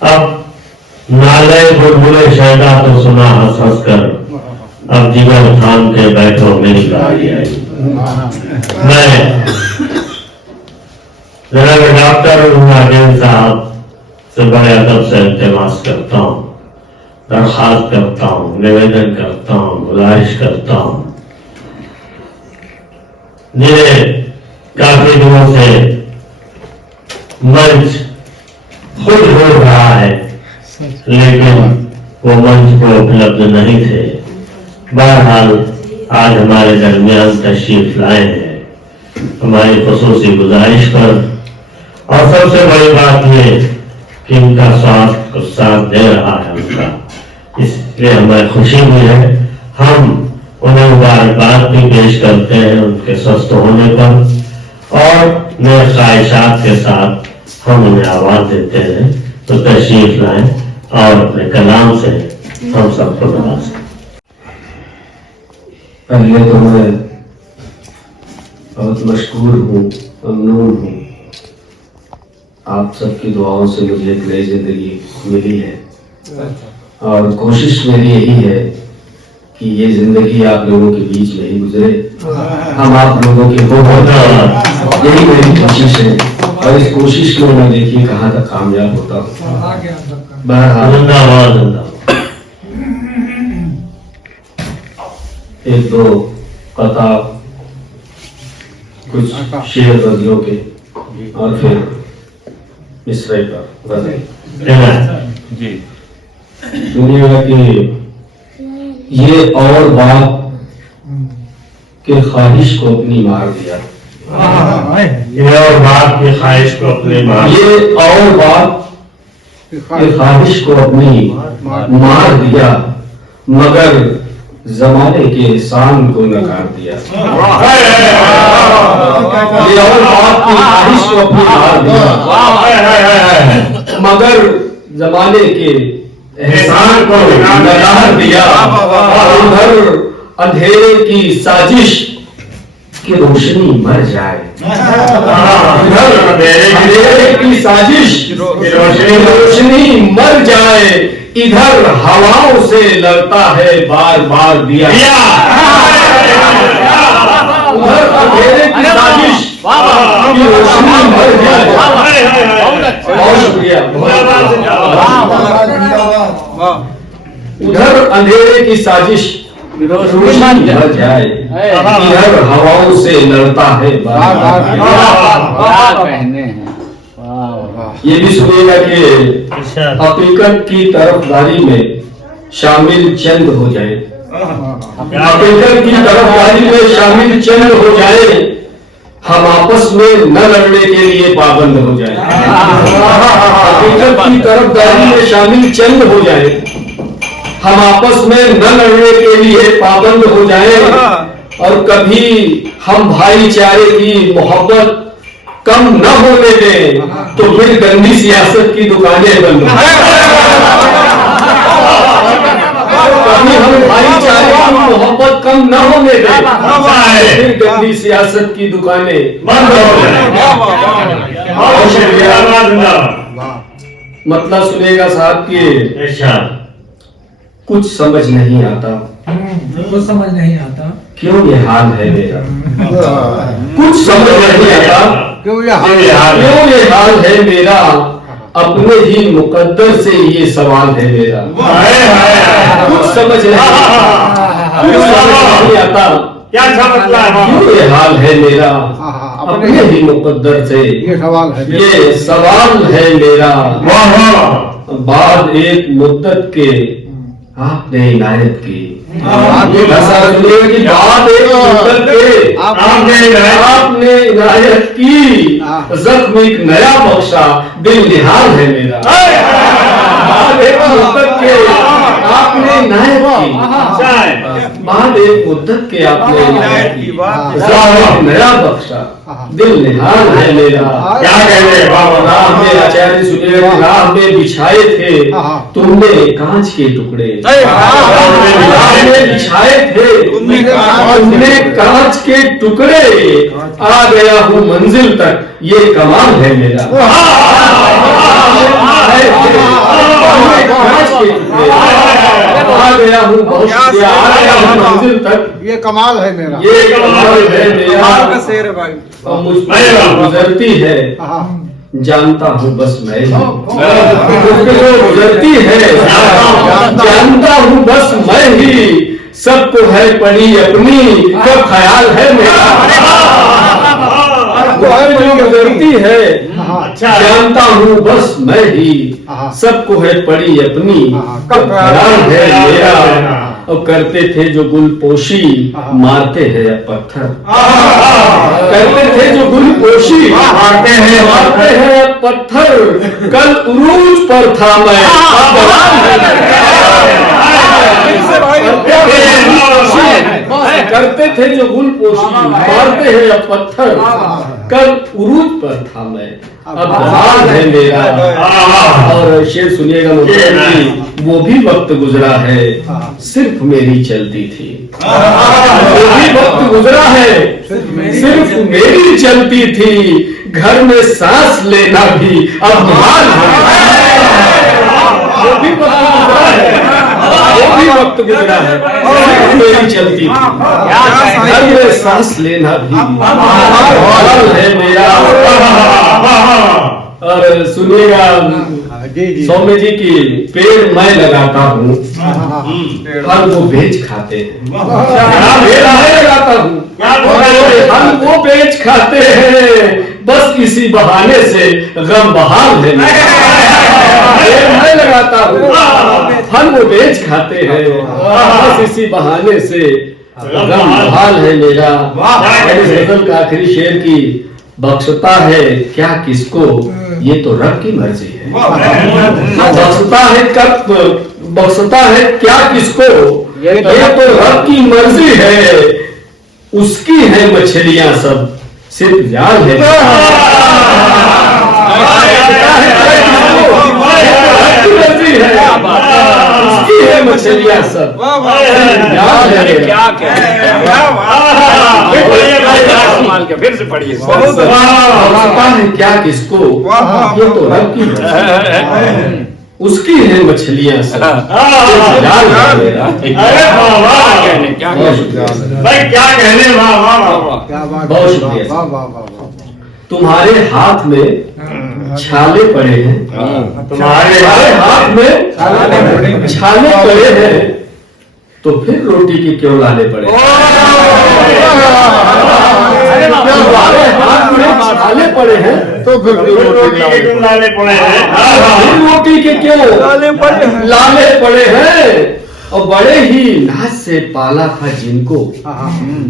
अब नाले बुलबुले शहदा तो सुना हंस हंस कर, अब जीवन थाम के बैठो मेरी बारी आई। मैं जरा डॉक्टर नादिर साहब से बड़े अदब से इल्तिमास करता हूँ, दरखास्त करता हूँ, निवेदन करता हूँ, गुजारिश करता हूँ, जिन्हें काफी दिनों से मंच खुद हो रहा है लेकिन वो मंच को उपलब्ध नहीं थे, बहरहाल आज हमारे दरमियान तशरीफ लाए हैं हमारी खुसूसी गुजारिश पर। और सबसे बड़ी बात ये कि उनका स्वास्थ्य को साथ दे रहा है उनका, इसलिए हमें खुशी भी है। हम उन्हें मुबारकबाद भी पेश करते हैं उनके स्वस्थ होने पर और नए ख्वाहिशात के साथ हम उन्हें आवाज देते हैं तो तशरीफ लाएं और अपने कलाम से हम सबको नवाजें। पहले तो मैं बहुत मशकूर हूँ, ममनून हूँ। आप सबकी दुआओं से मुझे एक नई जिंदगी मिली है और कोशिश मेरी यही है कि ये जिंदगी आप लोगों के बीच में ही गुजरे, हम आप लोगों की हो, यही मेरी कोशिश है और इस कोशिश को मैं देखिए कहाँ तक कामयाब होता हूँ। बहरहाल एक दो कथा, कुछ शेर गजलों के और फिर मिसरे का गजल जी। सुनिएगा कि ये और बात के ख्वाहिश को अपनी मार दिया, ये और बात की ख्वाहिश को अपनी मार, ये और बात के ख्वाहिश को अपनी मार दिया, मगर जमाने के एहसान को नकार दिया। ये और बात की ख्वाहिश को अपनी मार दिया, मगर जमाने के एहसान को नकार दिया। और उधर अंधेरे की साजिश की रोशनी मर जाए, उधर अंधेरे की साजिश की रोशनी मर जाए, इधर हवाओं से लड़ता है बार बार दिया। उधर अंधेरे की साजिश की रोशनी मर जाए। बहुत शुक्रिया। उधर अंधेरे की साजिश रोशनी मर जाए, इधर हवाओं से लड़ता है बार बार। ये भी सुनिएगा कि हकीकत की तरफदारी में शामिल चंद हो जाए, हकीकत की तरफदारी में शामिल चंद हो जाए, हम आपस में न लड़ने के लिए पाबंद हो जाए। हकीकत की तरफदारी में शामिल चंद हो जाए, हम आपस में न लड़ने के लिए पाबंद हो जाए, और कभी हम भाईचारे की मोहब्बत कम न होने दें तो फिर गंदी सियासत की दुकानें बंद हो। कभी हम भाईचारे की मोहब्बत कम न होने दें तो फिर गंदी सियासत की दुकानें बंद हो। मतलब सुनेगा साहब कि कुछ समझ नहीं आता, कुछ समझ नहीं आता क्यों ये हाल है मेरा, कुछ समझ नहीं आता क्यों ये हाल है मेरा, अपने ही मुकद्दर से ये सवाल है मेरा। कुछ समझ नहीं आता क्या समझता है, क्यों ये हाल है मेरा, अपने ही मुकद्दर से ये सवाल है मेरा। बाद एक मुद्दत के आपने इनायत की, बात एक मुद्दत के आपने इनायत की, जख्म एक नया बख्शा दिल निहाल है मेरा। बाद एक मुद्दत के आपने इनायत की, बाद एक मुद्दत के आपने इनायत की, जख्म एक नया बख्शा दिल निहाल है मेरा। क्या कहते राह में आचार्य सुनिएगा, राह में बिछाए थे तुमने कांच के टुकड़े, राह में बिछाए थे तुमने कांच के टुकड़े, आ गया हूँ मंजिल तक ये कमाल है मेरा। आए थे, कांच के टुकड़े, आ गया हूँ बहुत शुक्रिया, आ गया हूँ मंजिल तक। ये कमाल है मेरा। ये कमाल है मेरा, का शेर है भाई। और मुझ पर गुजरती है, हाँ। जानता हूँ बस मैं ही, मुझ पे जो गुजरती है, जानता हूँ बस मैं ही, सबको है पड़ी अपनी, तो ख्याल है मेरा। जो गुजरती है, जानता हूँ बस मैं ही, सबको है पड़ी अपनी, तो ख्याल है मेरा। और करते थे जो गुलपोशी, मारते हैं अब पत्थर। करते थे जो गुलपोशी, मारते हैं अब पत्थर। कल उरूज पर था मैं, करते थे जो गुलपोशी, मारते हैं अब पत्थर। कल उरूज पर था मैं, अब हाल है मेरा। और शेर सुनिएगा मुझे, वो भी वक्त गुजरा है, सिर्फ मेरी चलती थी। वो भी वक्त गुजरा है, सिर्फ मेरी चलती थी। घर में सांस लेना भी अब हाल है। वो भी वक्त गुजरा है, वो भी वक्त गुजरा है, सिर्फ मेरी चलती थी। घर में सांस लेना भी हाल है मेरा। और सुनिएगा सौम्य जी की, पेड़ मैं लगाता हूँ, फल वो बेच खाते हैं। पेड़ मैं लगाता हूँ, फल वो बेच खाते हैं, बस इसी बहाने से गम बहाल है। पेड़ मैं लगाता हूँ, फल वो बेच खाते हैं, बस इसी बहाने से गम बहाल है मेरा। इस गजल का आखिरी शेर की, बख्शता है क्या किसको, ये तो रब की मर्जी है। बख्शता है कब, बख्शता है क्या किसको, ये तो रब की मर्जी है। उसकी है मछलियां सब, सिर्फ जाल है। उसकी है मछलियां सब, जाल है। क्या फिर से पढ़िए। बख्शता है क्या किसको, ये तो रब की मर्जी है। उसकी है मछलियां सब, जाल है मेरा। भाई क्या कहने, वाह वाह वाह। क्या बात, बहुत शुक्रिया। वाह वाह वाह। तुम्हारे हाथ में छाले पड़े हैं, तुम्हारे हाथ में छाले पड़े हैं, तो फिर रोटी के क्यों लाने पड़े। तुम्हारे हाथ में छाले पड़े हैं, तो फिर रोटी के क्यों लाने पड़े हैं, फिर रोटी के क्यों लाने पड़े हैं। और बड़े ही नाज से पाला था जिनको,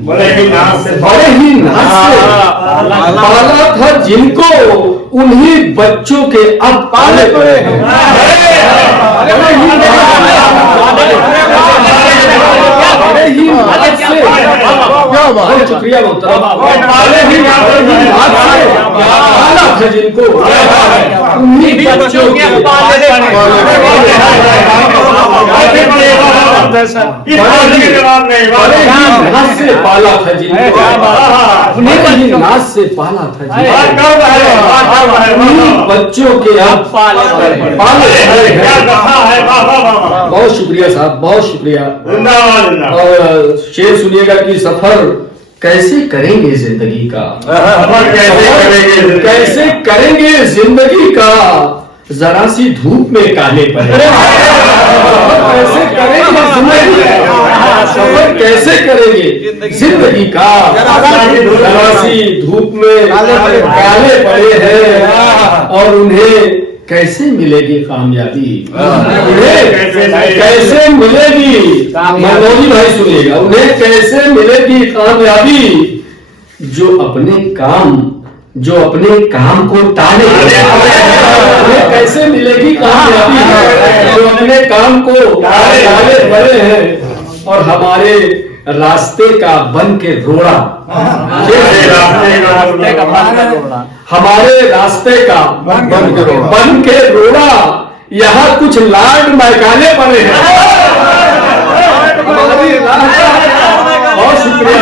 बड़े ही नाज से, बड़े ही नाज से पाला था जिनको, उन्हीं बच्चों के अब पाले पड़े हैं। बड़े ही नाज से, बहुत शुक्रिया मोहतरम। बड़े ही नाज से पाला था जिनको, उन्हीं बच्चों के पाले जवाब नहीं, बड़े ही नाज से पाला था जिनको, बड़े ही नाज से पाला था जिनको, उन्हीं बच्चों के अब पाले हैं। बहुत शुक्रिया साहब, बहुत शुक्रिया। और शेर सुनिएगा कि सफर कैसे करेंगे जिंदगी का, कैसे करेंगे जिंदगी का, जरा सी धूप में काले पड़े। कैसे करेंगे जिंदगी का, सफर कैसे करेंगे जिंदगी का, जरा सी धूप में काले पड़े हैं। और उन्हें कैसे मिलेगी कामयाबी, उन्हें कैसे मिलेगी, मनोजी भाई सुनिएगा, उन्हें कैसे मिलेगी कामयाबी, जो अपने काम को टाले। उन्हें कैसे मिलेगी कामयाबी, जो अपने काम को टाले पड़े हैं। और हमारे रास्ते का बन के रोड़ा, हमारे रास्ते का बन के रोड़ा, यहाँ कुछ लाड मैकाने पड़े हैं। बहुत शुक्रिया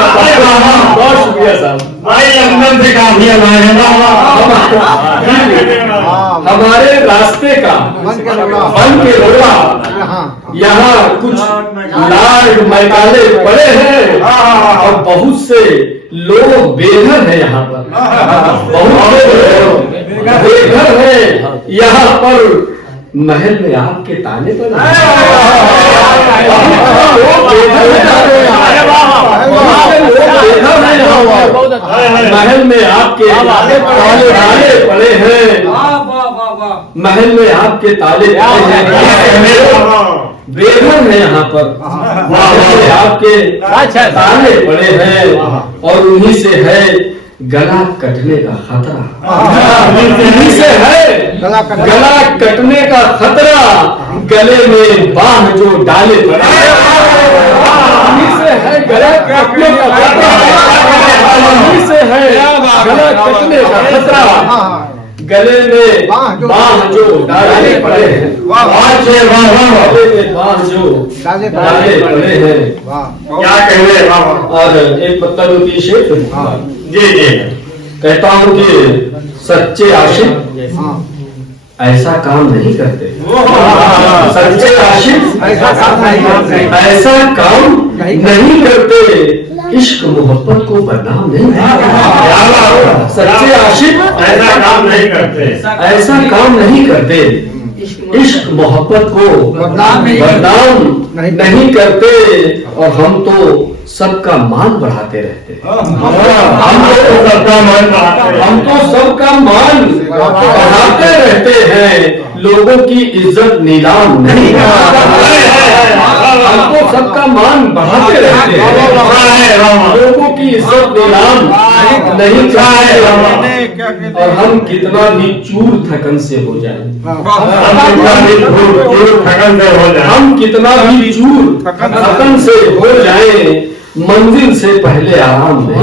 बहुत शुक्रिया साहब। भाई लंदन से काफी हमारे हमारे रास्ते का बन के रोड़ा यहाँ कुछ लाड मैकाले पड़े हैं और बहुत से लोग बेघर हैं यहाँ पर, बहुत से लोग बेघर हैं यहाँ पर। महल में आपके ताने पर महल में आपके ताले पड़े हैं, महल में आपके ताले पड़े हैं, बेघर है यहाँ पर आपके ताले पड़े हैं और उन्हीं से है गला कटने का खतरा, उन्हीं से है गला कटने का खतरा, गले में बांह जो डाले पड़े उन्हीं से है गला कटने का खतरा, उन्हीं से है गला कटने का खतरा, गले में बांह जो डाले पड़े हैं, गले में बांह जो डाले पड़े हैं। क्या कहने और एक पत्ता होती शेख जी जी कहता हूँ कि सच्चे आशिक ऐसा काम नहीं करते, सच्चे आशिक ऐसा काम नहीं करते, इश्क मोहब्बत को बदनाम नहीं करते, सच्चे आशिक ऐसा काम नहीं करते, ऐसा काम नहीं करते, इश्क मोहब्बत को बदनाम नहीं करते। और हम तो सबका मान बढ़ाते रहते, हम तो सबका मान बढ़ाते रहते हैं, लोगों की इज्जत नीलाम नहीं करते, हमको सबका मान बढ़ाते रहते हैं, लोगों की इज्जत नीलाम नहीं करते। और हम कितना भी चूर थकन से हो जाए, हम कितना भी चूर थकन से हो जाए, मंजिल से पहले आराम नहीं,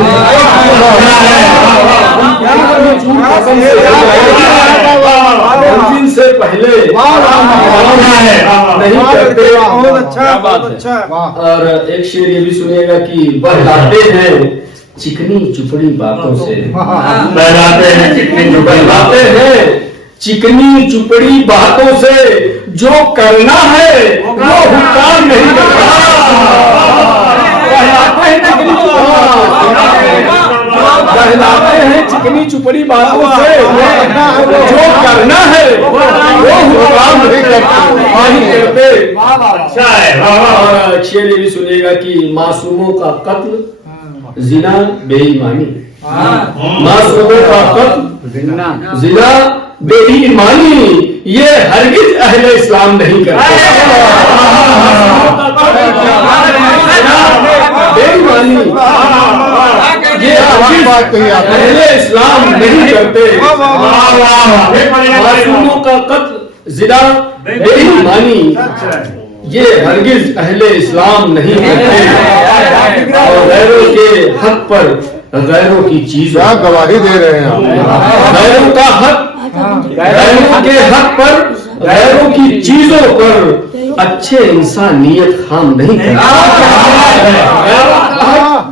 मंजिल से पहले नहीं करते। बहुत अच्छा। और एक शेर ये भी सुनिएगा कि बहलाते हैं चिकनी चुपड़ी बातों से, बहलाते हैं चिकनी बहलाते हैं चिकनी चुपड़ी बातों से, जो करना है वो हुक्म नहीं करता, बहलाते हैं चिकनी चुपड़ी बातों से, जो करना है वो हुक्म नहीं करते। अच्छा है। और शेर ये भी सुनिएगा कि मासूमों का कत्ल जिना बेईमानी, मासूमों का कत्ल जिना बेईमानी, ये हरगिज अहले इस्लाम नहीं करते, बेईमानी ये अहले इस्लाम नहीं करते, मासूमों का कत्ल जिना बेईमानी, ये हरगिज अहले इस्लाम नहीं करते। और गैरों के हक पर गैरों की चीजों गवाही दे रहे हैं, गैरों का हक, गैरों के हक पर गैरों की चीजों पर अच्छे इंसान नियत खाम नहीं करते,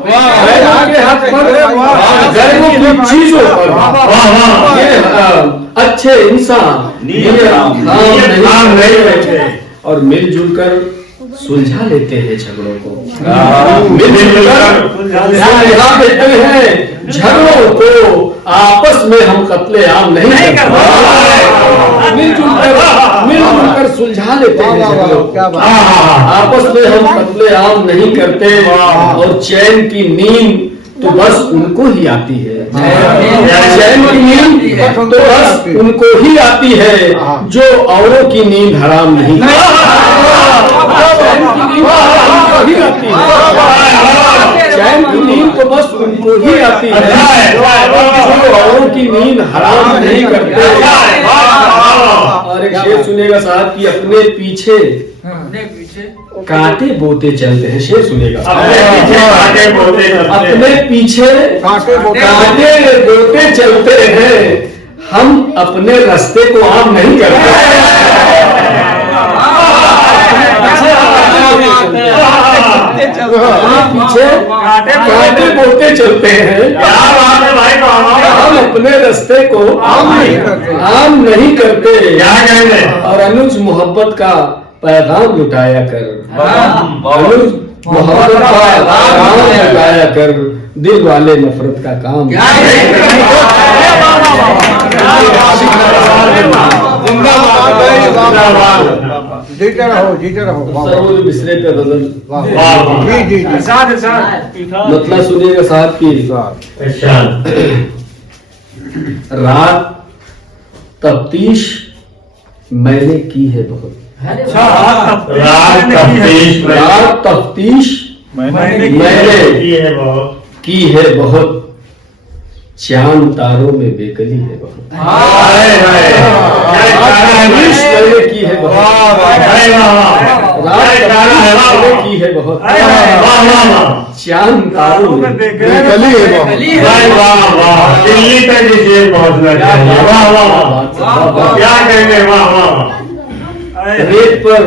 गैरों के हक पर गैरों की चीजों पर ये अच्छे इंसान नियत खाम नहीं करते। और मिलजुल कर सुलझा लेते हैं झगड़ों को, मिलजुल कर सुलझा देते हैं झगड़ों को, आपस में हम कत्ले आम नहीं करते, मिलजुल कर सुलझा लेते हैं झगड़ों को, आपस में हम कत्ले आम नहीं करते। और चैन की नींद तो बस उनको ही आती है, चैन की नींद तो बस उनको ही आती है, जो औरों की नींद हराम नहीं करती, चैन की नींद तो बस उनको ही आती है, जो औरों की नींद हराम नहीं करते। और एक शेर सुनेगा साहब कि अपने पीछे कांटे बोते चलते हैं, शेर सुनेगा, अपने पीछे कांटे बोते चलते हैं, हम अपने रास्ते को आम नहीं करते, पीछे कांटे बोते चलते हैं। क्या बात है भाई हम अपने रास्ते को आम नहीं करते। क्या कहेंगे? और अनुज मोहब्बत का पैगाम लुटाया कर, अनुज मोहब्बत का पैगाम लुटाया कर, दिल वाले नफरत का काम। जीते रहो सरोज मिश्रे पे गजल। जी जी जी मतलब सुनिएगा साहब की। अच्छा रात तफ्तीश मैंने की है बहुत। रात तफ्तीश मैंने की है बहुत, चांद तारों में बेकली है बहुत। तफ्तीश मैंने की है बहुत, रात तफ्तीश मैंने की है बहुत, चांद तारों में गली है बहुत। दिल्ली तक इसे पहुंचना चाहिए। वाह वाह, क्या कहेंगे? वाह वाह। रेत पर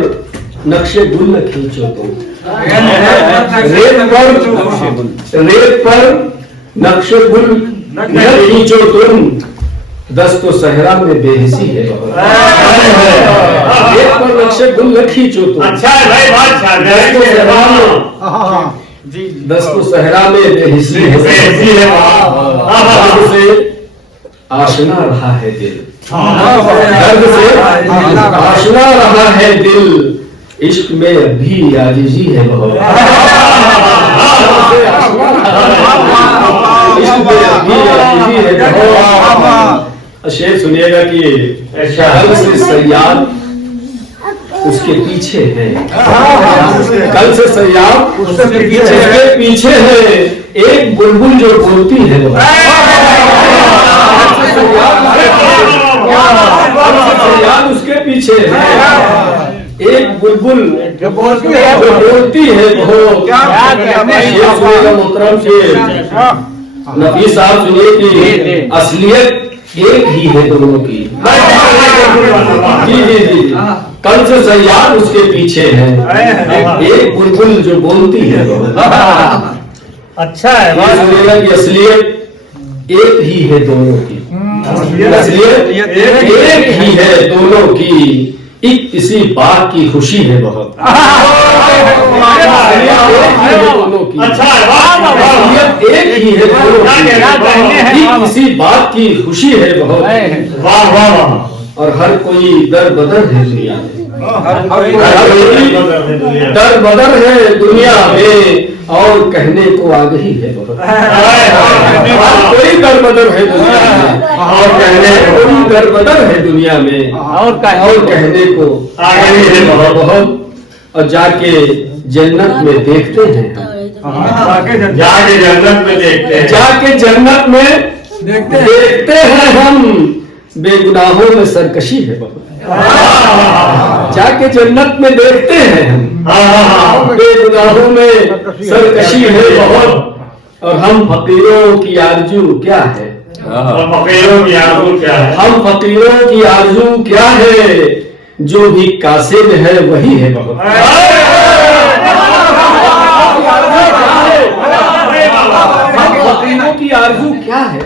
नक्शे गुल न खींचो तुम, रेत पर नक्शे गुल न खींचो तुम, दस्तो सहरा में बेहिसी है बहुत। रेत पर नक्शे गुल न खींचो तुम, अच्छा है भाई, बहुत अच्छा। दस्तो सहरा में बेहिसी है, दर्द से आशना रहा है दिल, दर्द से आशना रहा है दिल, इश्क में अभी आजिजी है बहुत। इश्क में अभी आजिजी है बहुत। शेर सुनिएगा कि कल से सयाद उसके पीछे है, कल से सयाद उसके पीछे है, एक बुलबुल जो बोलती है सयाद उसके पीछे है, एक बुलबुल जो बोलती है वो। शेर सुनिएगा मोहतरम शेर। नबी साहब सुनिए कि असलियत एक ही है दोनों की। जी जी जी, कल से सयाद उसके पीछे है, एक बुलबुल जो बोलती है वो। अच्छा है। सुनिएगा कि असलियत एक ही है दोनों की, असलियत एक ही है दोनों की, एक इसी बात की खुशी है बहुत। दोनों की असलियत एक ही है दोनों की, एक इसी बात की खुशी है बहुत। वाह वाह वाह। और हर कोई दर बदर है दुनिया में, दर बदर है दुनिया में, और कहने को आ गई है बहुत। कोई दर बदर है दुनिया में, और कहने कोई दर बदर है दुनिया में, और कहने को आ गई है बहुत। और जाके जन्नत में देखते हैं, जाके जन्नत में देखते हैं, जाके जन्नत में देखते हैं हम, बेगुनाहों में सरकशी है बहुत। जाके जन्नत में देखते हैं हम, बेगुनाहों में सरकशी है बहुत। और हम फकीरों की आरजू क्या है, फकीरों की आरज़ू क्या है? हम फकीरों की आरजू क्या है, जो भी कासे में है वही है बहुत। हम फकीरों की आरजू क्या है,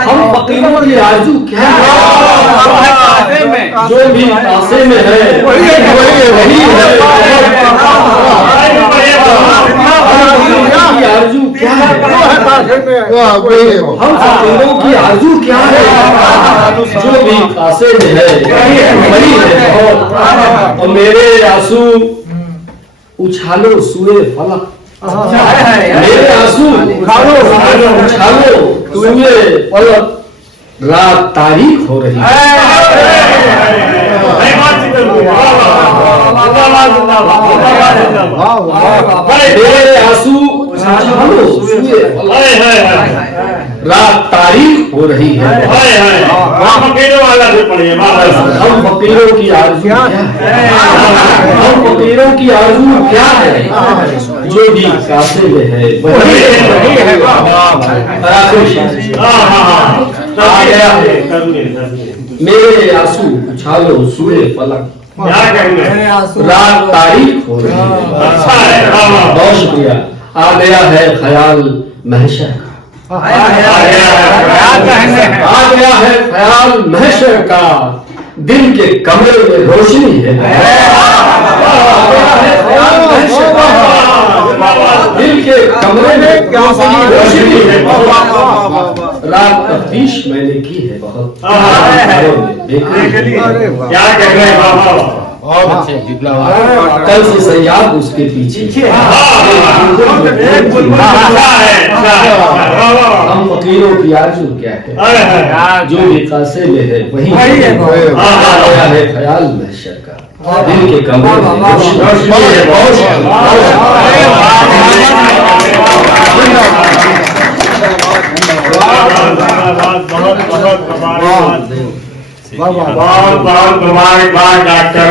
हम फकीरों की आरजू क्या है, जो भी कासे में है वही है। की आरजू क्या है, हम फकीरों की आरजू क्या है, जो भी कासे में है वही है। और मेरे आंसू उछालो सुए फलक, मेरे आंसू उछालो सुए फलक, रात तारीख हो रही है। मेरे आंसू उछालो सुए फलक, रात तारीख हो रही है। फकीरों वाला भी पढ़िए। हम फकीरों की आरज़ू क्या है, हम फकीरों की आरज़ू क्या है, जो भी कासे में है वही है। आ गया है मेरे आंसू उछालो सुए फलक, क्या कहेंगे? मेरे आंसू रात तारीख हो रही है। अच्छा है, वाह, वाह। बहुत शुक्रिया। आ गया है ख्याल महशर का, आ गया है। आ गया है ख्याल महशर का, दिल के कमरे में रोशनी है। आ गया है ख्याल महशर का, दिल के कमरे में रोशनी है। रात तफ्तीश मैंने की है बहुत, अरे वाह। क्या कह रहे हैं? वाह, वाह, वाह। कल से सयाद उसके पीछे। अच्छा है, अच्छा है। वाह, वाह। हम फकीरों की आरज़ू क्या है, अरे है। जो भी कासे में है वही वही है। आ गया है ख्याल महशर का, दिल के कमरे में रोशनी रोशनी है, बहुत वाह वाह बहुत बहुत मुबारकबाद डॉक्टर